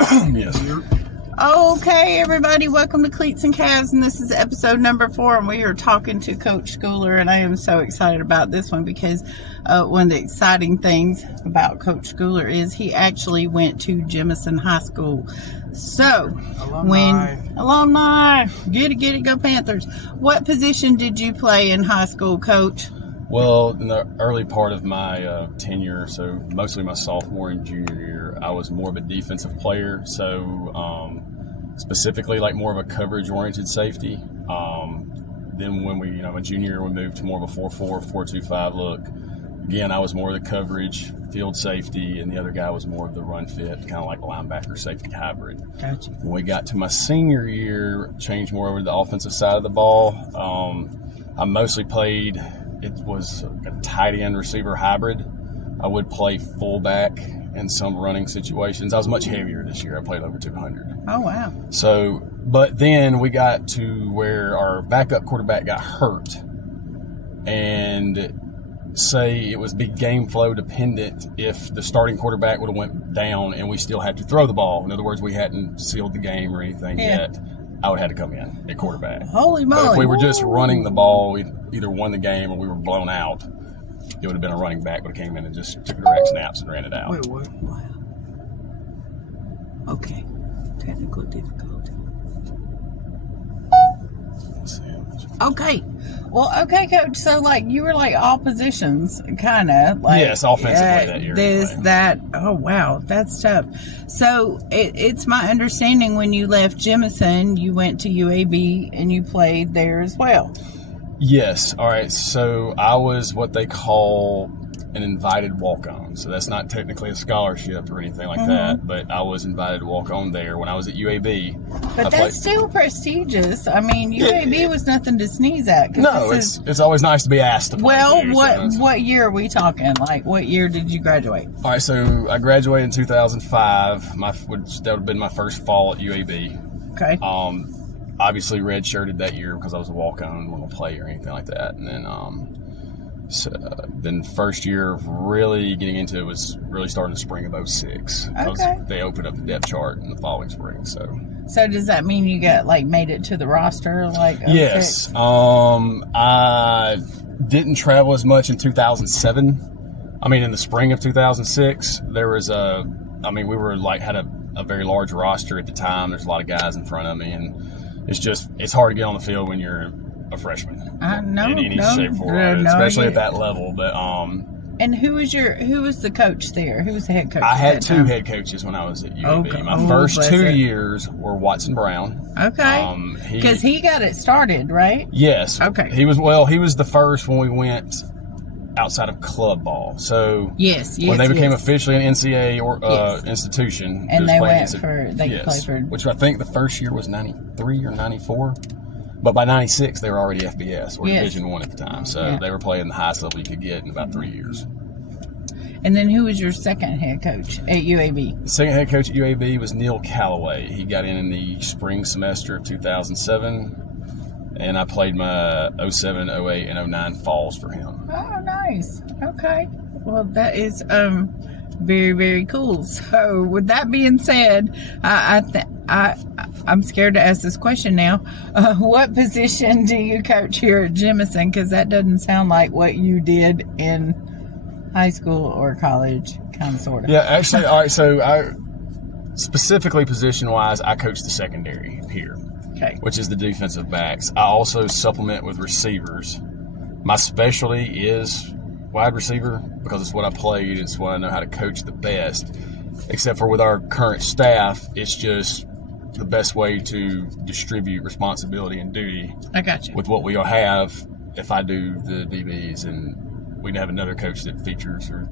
Yes. Okay, everybody, welcome to Cleats and Calves, and this is episode number 4, and we are talking to Coach Schoolar, and I am so excited about this one because one of the exciting things about Coach Schoolar is he actually went to Jemison High School. So, alumni, get it, go Panthers. What position did you play in high school, Coach? Well, in the early part of my tenure, so mostly my sophomore and junior year, I was more of a defensive player. So specifically like more of a coverage-oriented safety. Then when we, my junior year, we moved to more of a 4-4, 4-2-5 look. Again, I was more of the coverage, field safety, and the other guy was more of the run fit, kind of like linebacker safety hybrid. Gotcha. When we got to my senior year, changed more over to the offensive side of the ball. I mostly played. It was a tight end receiver hybrid. I would play fullback in some running situations. I was much heavier this year. I played over 200. Oh, wow. So, but then we got to where our backup quarterback got hurt. And say it was big game flow dependent if the starting quarterback would have went down and we still had to throw the ball. In other words, we hadn't sealed the game or anything yet. I would have had to come in at quarterback. Holy moly. But if we were just running the ball, we either won the game or we were blown out, it would have been a running back would have came in and just took direct snaps and ran it out. Wait, what? Wow. Okay. Technical difficulty. Okay. Well, okay, Coach. So, you were all positions, kind of. Yes, offensively that year. That. Oh, wow. That's tough. So, it's my understanding when you left Jemison, you went to UAB and you played there as well. Yes. All right. So, I was what they call an invited walk-on. So, that's not technically a scholarship or anything like that, but I was invited to walk on there when I was at UAB. But that's still prestigious. I mean, UAB was nothing to sneeze at. No, it's always nice to be asked to play. Well, what year are we talking? What year did you graduate? All right, so I graduated in 2005. That would have been my first fall at UAB. Okay. Obviously redshirted that year because I was a walk-on, wasn't a play or anything like that. And then, then first year of really getting into it was really starting the spring of 2006. Okay. They opened up the depth chart in the following spring. So does that mean you got made it to the roster? Yes. I didn't travel as much in 2007. I mean, in the spring of 2006, there was we were had a very large roster at the time. There's a lot of guys in front of me, and it's hard to get on the field when you're a freshman. Especially at that level. But and who was the coach there? Who was the head coach? I had two head coaches when I was at UAB. My first 2 years were Watson Brown. Okay. Because he got it started, right? Yes. Okay. He was the first when we went outside of club ball. So when they became officially an NCAA institution, and they went for play for, which I think the first year was 93 or 94. But by 96, they were already FBS, or Division I at the time. So they were playing the highest level you could get in about 3 years. And then who was your second head coach at UAB? The second head coach at UAB was Neil Calloway. He got in the spring semester of 2007, and I played my 07, 08, and 09 falls for him. Oh, nice. Okay. Well, that is very, very cool. So, with that being said, I'm scared to ask this question now. What position do you coach here at Jemison? Because that doesn't sound like what you did in high school or college, kind of, sort of. Yeah, actually, all right, so I specifically position-wise, I coach the secondary here, which is the defensive backs. I also supplement with receivers. My specialty is wide receiver because it's what I played. It's what I know how to coach the best. Except for with our current staff, it's just the best way to distribute responsibility and duty. I got you. With what we have, if I do the DBs, and we'd have another coach that features or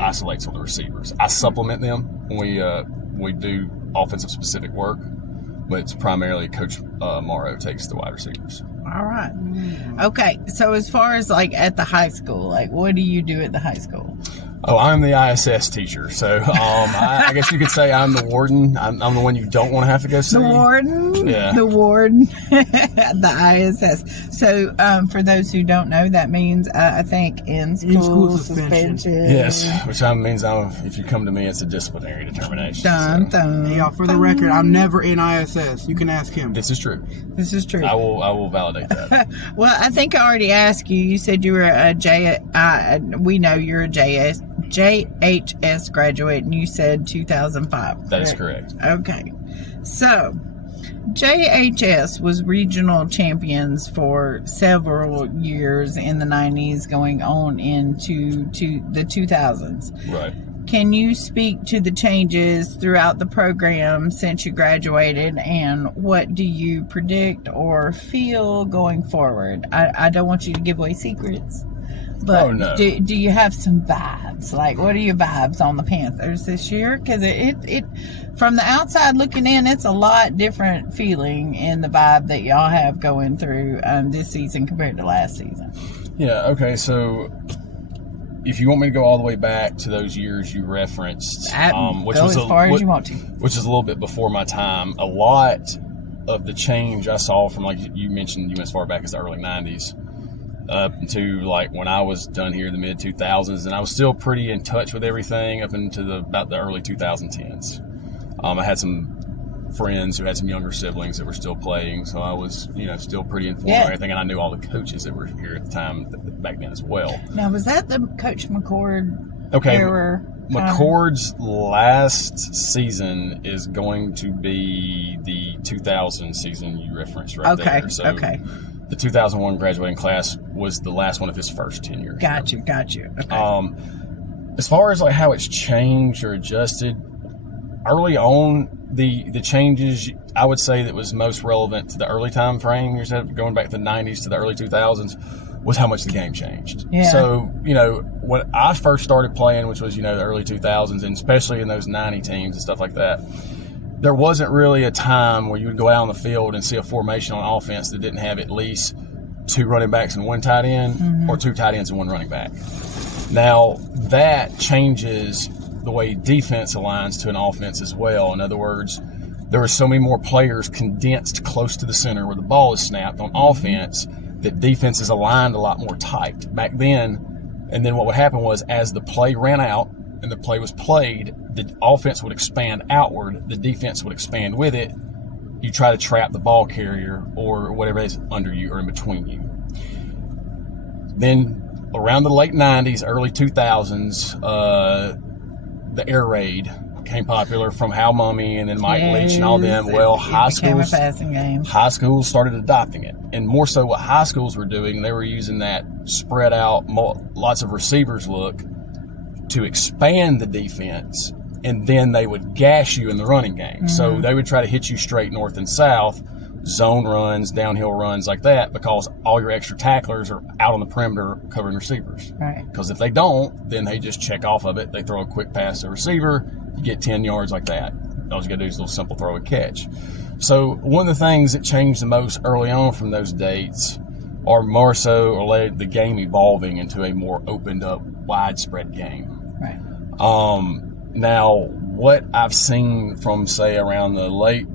isolates on the receivers. I supplement them when we do offensive specific work, but it's primarily Coach Morrow takes the wide receivers. All right. Okay. So as far as at the high school, what do you do at the high school? Oh, I'm the ISS teacher, so I guess you could say I'm the warden. I'm the one you don't want to have to go see. The warden? Yeah. The warden. The ISS. So, for those who don't know, that means, I think, in-school suspension. Yes, which means if you come to me, it's a disciplinary determination. Dun, dun, Hey, y'all, for the record, I'm never in ISS. You can ask him. This is true. This is true. I will validate that. Well, I think I already asked you. You said you were we know you're a JHS graduate, and you said 2005. That is correct. Okay. So, JHS was regional champions for several years in the 90s, going on into the 2000s. Right. Can you speak to the changes throughout the program since you graduated, and what do you predict or feel going forward? I don't want you to give away secrets, but Oh, no. do you have some vibes? Like, what are your vibes on the Panthers this year? Because it from the outside looking in, it's a lot different feeling in the vibe that y'all have going through this season compared to last season. Yeah, okay, so if you want me to go all the way back to those years you referenced, which go was as far as you want to. which is a little bit before my time, a lot of the change I saw from, like you mentioned, you went as far back as the early 90s up into like when I was done here in the mid 2000s, and I was still pretty in touch with everything up into about the early 2010s. I had some friends who had some younger siblings that were still playing, so I was, still pretty informed of everything, and I knew all the coaches that were here at the time back then as well. Now, was that the Coach McCord era? McCord's last season is going to be the 2000 season you referenced right there. So the 2001 graduating class was the last one of his first tenure. Got you. Okay. As far as like how it's changed or adjusted, early on, the changes I would say that was most relevant to the early time frame, you said going back to the 90s to the early 2000s, was how much the game changed. Yeah. So, when I first started playing, which was, the early 2000s, and especially in those 90 teams and stuff like that, there wasn't really a time where you would go out on the field and see a formation on offense that didn't have at least 2 running backs and 1 tight end, or 2 tight ends and 1 running back. Now, that changes the way defense aligns to an offense as well. In other words, there are so many more players condensed close to the center where the ball is snapped on offense that defense is aligned a lot more tight back then. And then what would happen was, as the play ran out and the play was played, the offense would expand outward, the defense would expand with it. You try to trap the ball carrier or whatever is under you or in between you. Then around the late 90s, early 2000s, the air raid became popular from Hal Mummy and then Mike Leach and all them. Well, high schools started adopting it. And more so what high schools were doing, they were using that spread out, lots of receivers look to expand the defense, and then they would gash you in the running game. So they would try to hit you straight north and south, zone runs, downhill runs like that, because all your extra tacklers are out on the perimeter covering receivers. Right. Because if they don't, then they just check off of it. They throw a quick pass to the receiver, you get 10 yards like that. All you got to do is a little simple throw and catch. So one of the things that changed the most early on from those dates are more so led the game evolving into a more opened up, widespread game. Right. Now, what I've seen from, say, around the late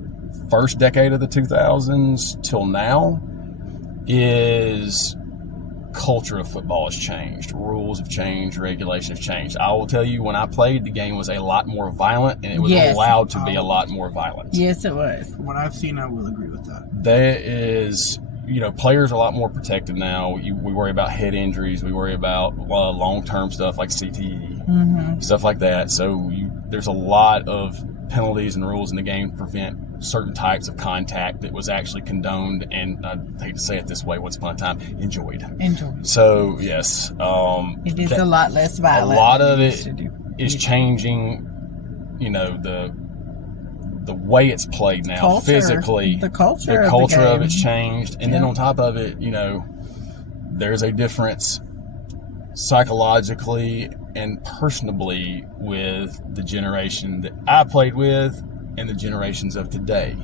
first decade of the 2000s till now is culture of football has changed. Rules have changed. Regulations have changed. I will tell you, when I played, the game was a lot more violent, and it was allowed to be a lot more violent. Yes, it was. From what I've seen, I will agree with that. There is, players are a lot more protected now. We worry about head injuries. We worry about long-term stuff like CTE, stuff like that. So there's a lot of penalties and rules in the game to prevent certain types of contact that was actually condoned, and I hate to say it this way, once upon a time, enjoyed. So, yes. It is a lot less violent. A lot of it is changing, the way it's played now, physically. The culture of it's changed. And then on top of it, there's a difference psychologically and personally with the generation that I played with and the generations of today.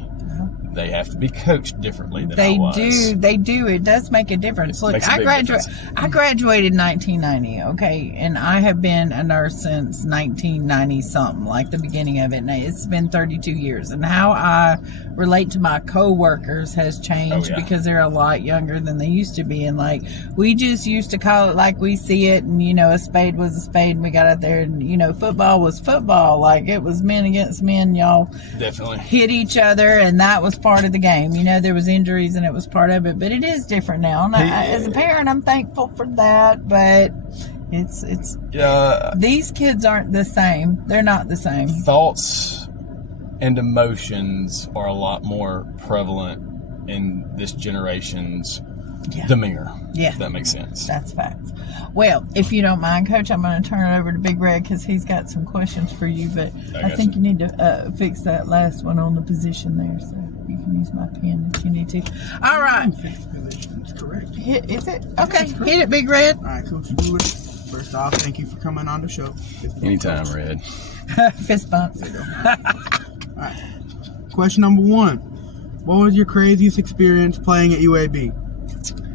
They have to be coached differently than They I was. do. They do. It does make a difference. Look, Makes a I big difference. graduated in 1990. Okay, and I have been a nurse since 1990 something, like the beginning of it. And it's been 32 years. And how I relate to my coworkers has changed because they're a lot younger than they used to be. And like we just used to call it like we see it, and a spade was a spade, and we got out there, and football was football. Like it was men against men. Y'all Definitely hit each other, and that was part of the game. There was injuries, and it was part of it. But it is different now. And as a parent, I'm thankful for that. But it's these kids aren't the same. They're not the same. Thoughts and emotions are a lot more prevalent in this generation's demeanor. Yeah. If that makes sense. That's facts. Well, if you don't mind, Coach, I'm going to turn it over to Big Red because he's got some questions for you. But I think you need to fix that last one on the position there. So you can use my pen if you need to. All right. Fixed position. It's correct. Is it? Okay. Hit it, Big Red. All right, Coach Schoolar. First off, thank you for coming on the show. Anytime, Red. Fist bumps. There you go. All right. Question number 1. What was your craziest experience playing at UAB?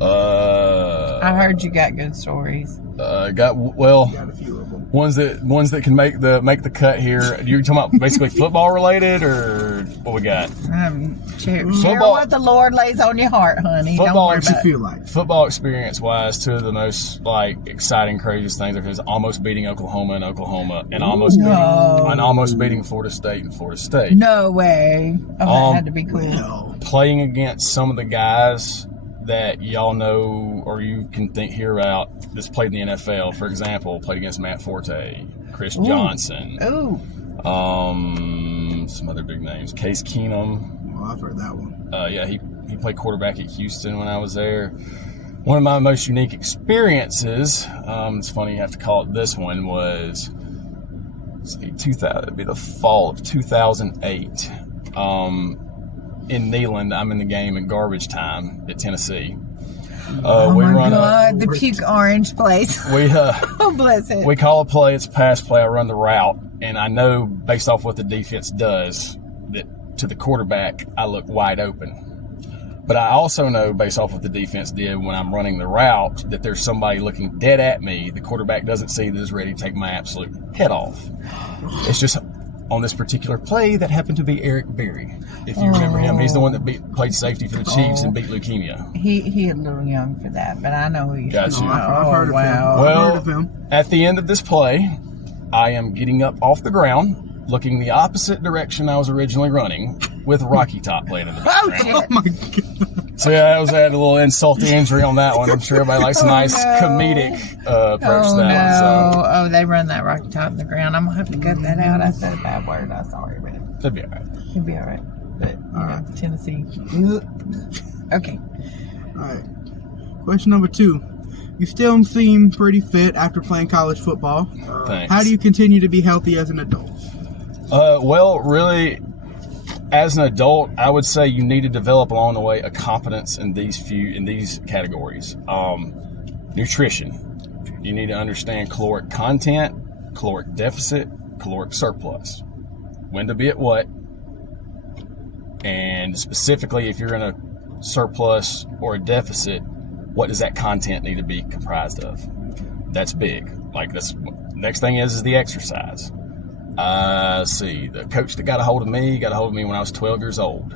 I heard you got good stories. Got a few of them. ones that can make the cut here. You're talking about basically football related, or what we got? Share Football- what the Lord lays on your heart, honey. Football Don't worry What's it about it. feel like? Football experience wise, two of the most exciting, craziest things is almost beating Oklahoma in Oklahoma, and almost beating Florida State in Florida State. No way. Oh, that had to be cool. No. Playing against some of the guys that y'all know or you can hear about that's played in the NFL. For example, played against Matt Forte, Chris Johnson, Ooh. some other big names, Case Keenum. Well, I've heard that one. He played quarterback at Houston when I was there. One of my most unique experiences, it's funny you have to call it this one, was it'd be the fall of 2008. In Neyland, I'm in the game in garbage time at Tennessee. Oh my God, the puke orange place. Oh, bless it. We call a play, it's a pass play, I run the route, and I know based off what the defense does that to the quarterback, I look wide open. But I also know based off what the defense did when I'm running the route that there's somebody looking dead at me. The quarterback doesn't see that is ready to take my absolute head off. It's just on this particular play that happened to be Eric Berry. If you remember him, he's the one that played safety for the Chiefs and beat leukemia. He a little young for that, but I know who he's Got you. I've heard of him. Well, I've heard of him. at the end of this play, I am getting up off the ground, looking the opposite direction I was originally running, with Rocky Top playing in the background. Oh my God. So yeah, I had a little insult to injury on that one. I'm sure everybody likes a nice comedic approach to that one. So. Oh, they run that Rocky Top in the ground. I'm gonna have to cut that out. I said a bad word. I'm sorry, man. That'd be all right. He'll be all right. But Tennessee. Okay. All right. Question number 2. You still seem pretty fit after playing college football. Thanks. How do you continue to be healthy as an adult? Well, really, as an adult, I would say you need to develop along the way a competence in these categories. Nutrition. You need to understand caloric content, caloric deficit, caloric surplus. When to be at what. And specifically, if you're in a surplus or a deficit, what does that content need to be comprised of? That's big. Next thing is the exercise. The coach that got a hold of me when I was 12 years old.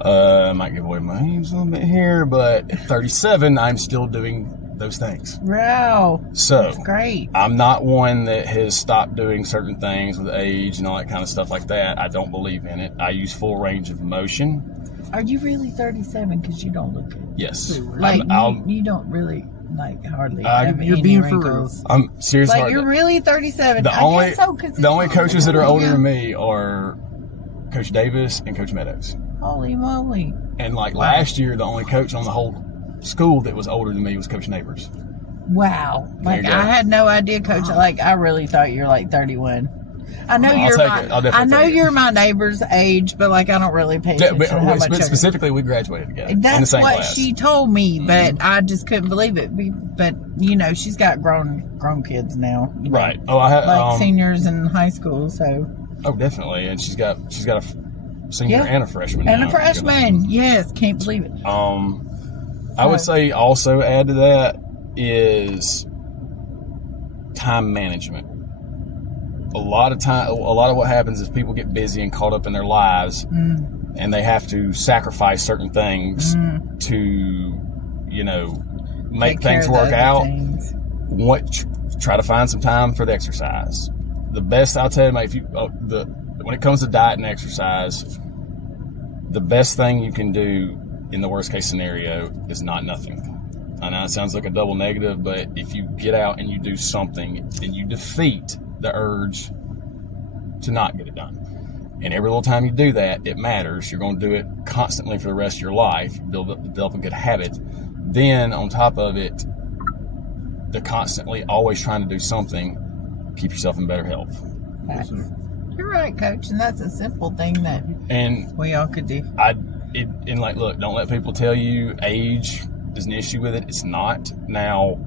I might give away my age a little bit here, but at 37, I'm still doing those things. Wow. So that's great. I'm not one that has stopped doing certain things with age and all that kind of stuff like that. I don't believe in it. I use full range of motion. Are you really 37? Because you don't look it. Yes. You don't really hardly have you're any being wrinkles. for real. I'm seriously. You're really 37. The only coaches that are older Yeah. than me are Coach Davis and Coach Meadows. Holy moly. And last year, the only coach on the whole school that was older than me was Coach Neighbors. Wow. There you go. I had no idea, Coach. I really thought you were 31. I know you're my neighbor's age, but I don't really pay attention to how much. Specifically, we graduated together in the That's same what class. she told me, but I just couldn't believe it. But she's got grown kids now, Right. Oh, I have seniors in high school. So. Oh, definitely. And she's got a senior and a freshman. And now, a freshman. Yes, can't believe it. I would say also add to that is time management. A lot of what happens is people get busy and caught up in their lives, and they have to sacrifice certain things to, make things work out. Try to find some time for the exercise. The best, I'll tell you, when it comes to diet and exercise, the best thing you can do in the worst case scenario is not nothing. I know it sounds like a double negative, but if you get out and you do something, then you defeat the urge to not get it done. And every little time you do that, it matters. You're going to do it constantly for the rest of your life, develop a good habit. Then on top of it, the constantly always trying to do something, keep yourself in better health. You're right, Coach, and that's a simple thing that we all could do. Look, don't let people tell you age is an issue with it. It's not. Now,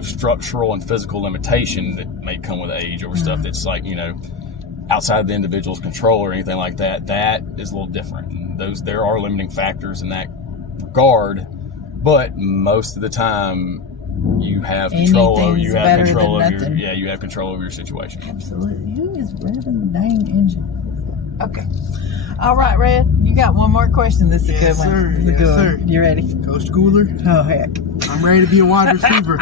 structural and physical limitation that may come with age or stuff that's like, outside of the individual's control or anything like that, that is a little different. And there are limiting factors in that regard, but most of the time you have control over you have control over your situation. Absolutely. Who is revving the dang engine? Okay. All right, Red. You got one more question. This is a good one. This is a good one. You ready? Coach Schoolar. Oh heck. I'm ready to be a wide receiver.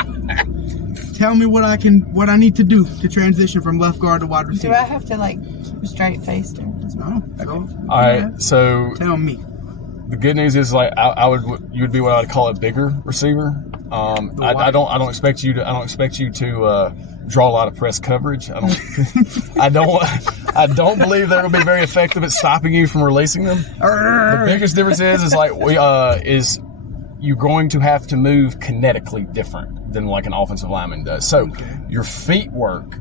Tell me what I need to do to transition from left guard to wide receiver. Do I have to keep a straight face during this? No. Okay. All right. So tell me. The good news is you would be what I would call a bigger receiver. I don't expect you to draw a lot of press coverage. I don't believe they're going to be very effective at stopping you from releasing them. The biggest difference is you're going to have to move kinetically different than like an offensive lineman does. So your feet work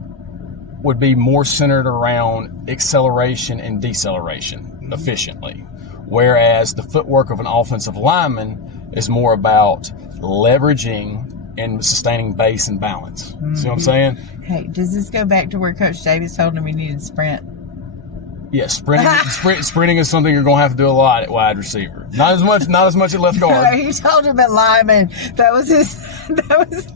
would be more centered around acceleration and deceleration efficiently. Whereas the footwork of an offensive lineman is more about leveraging and sustaining base and balance. See what I'm saying? Hey, does this go back to where Coach Davis told him he needed to sprint? Yes, sprinting is something you're going to have to do a lot at wide receiver. Not as much at left guard. He told him at lineman. That was his advice.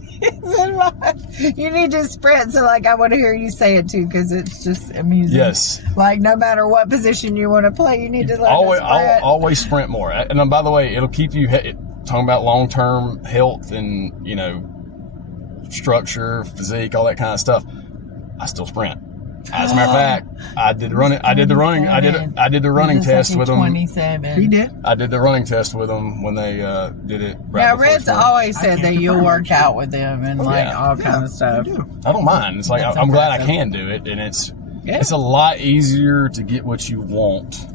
You need to sprint. So, I want to hear you say it too, because it's just amusing. Yes. No matter what position you want to play, you need to learn to sprint. Always sprint more. And by the way, it'll keep you talking about long-term health and structure, physique, all that kind of stuff. I still sprint. As a matter of fact, I did the running test with them. 27. He did. I did the running test with them when they did it. Now, Red's always said that you'll work out with them and all kind of stuff. I don't mind. It's I'm glad I can do it, and it's a lot easier to get what you want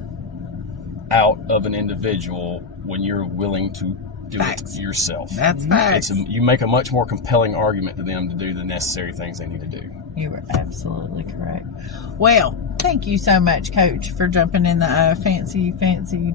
out of an individual when you're willing to do it yourself. That's facts. You make a much more compelling argument to them to do the necessary things they need to do. You were absolutely correct. Well, thank you so much, Coach, for jumping in the fancy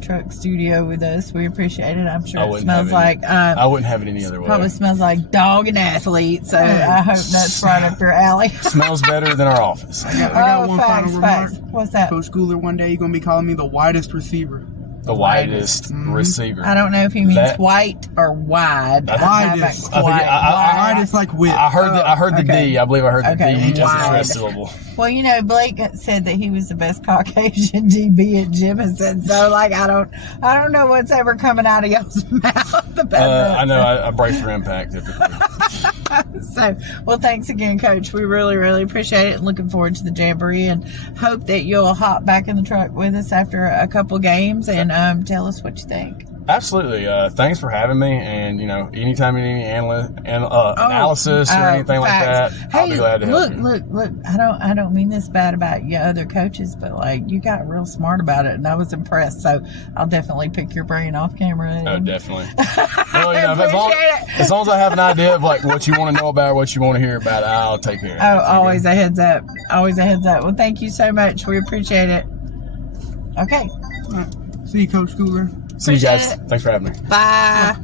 truck studio with us. We appreciate it. I'm sure it smells like... I wouldn't have it any other way. Probably smells like dog and athlete, so I hope that's right up your alley. Smells better than our office. I got one final remark. What's that? Coach Schoolar, one day you're going to be calling me the widest receiver. The widest receiver. I don't know if he means white or wide. Widest. Widest like width. I heard the D. I believe I heard the D as a stress syllable. Well, Blake said that he was the best Caucasian DB at Jemison. So, I don't know what's ever coming out of y'all's mouth about that. I know. I brace for impact typically. So, thanks again, Coach. We really, really appreciate it, and looking forward to the Jamboree, and hope that you'll hop back in the truck with us after a couple games and tell us what you think. Absolutely. Thanks for having me. And, anytime you need any analysis or anything like that, I'll be glad to help you. Look. I don't mean this bad about you other coaches, but you got real smart about it, and I was impressed. So I'll definitely pick your brain off camera. Oh, definitely. Well, as long as I have an idea of what you want to know about, what you want to hear about, I'll take care of it. Oh, always a heads up. Always a heads up. Well, thank you so much. We appreciate it. Okay. See you, Coach Schoolar. See you guys. Thanks for having me. Bye.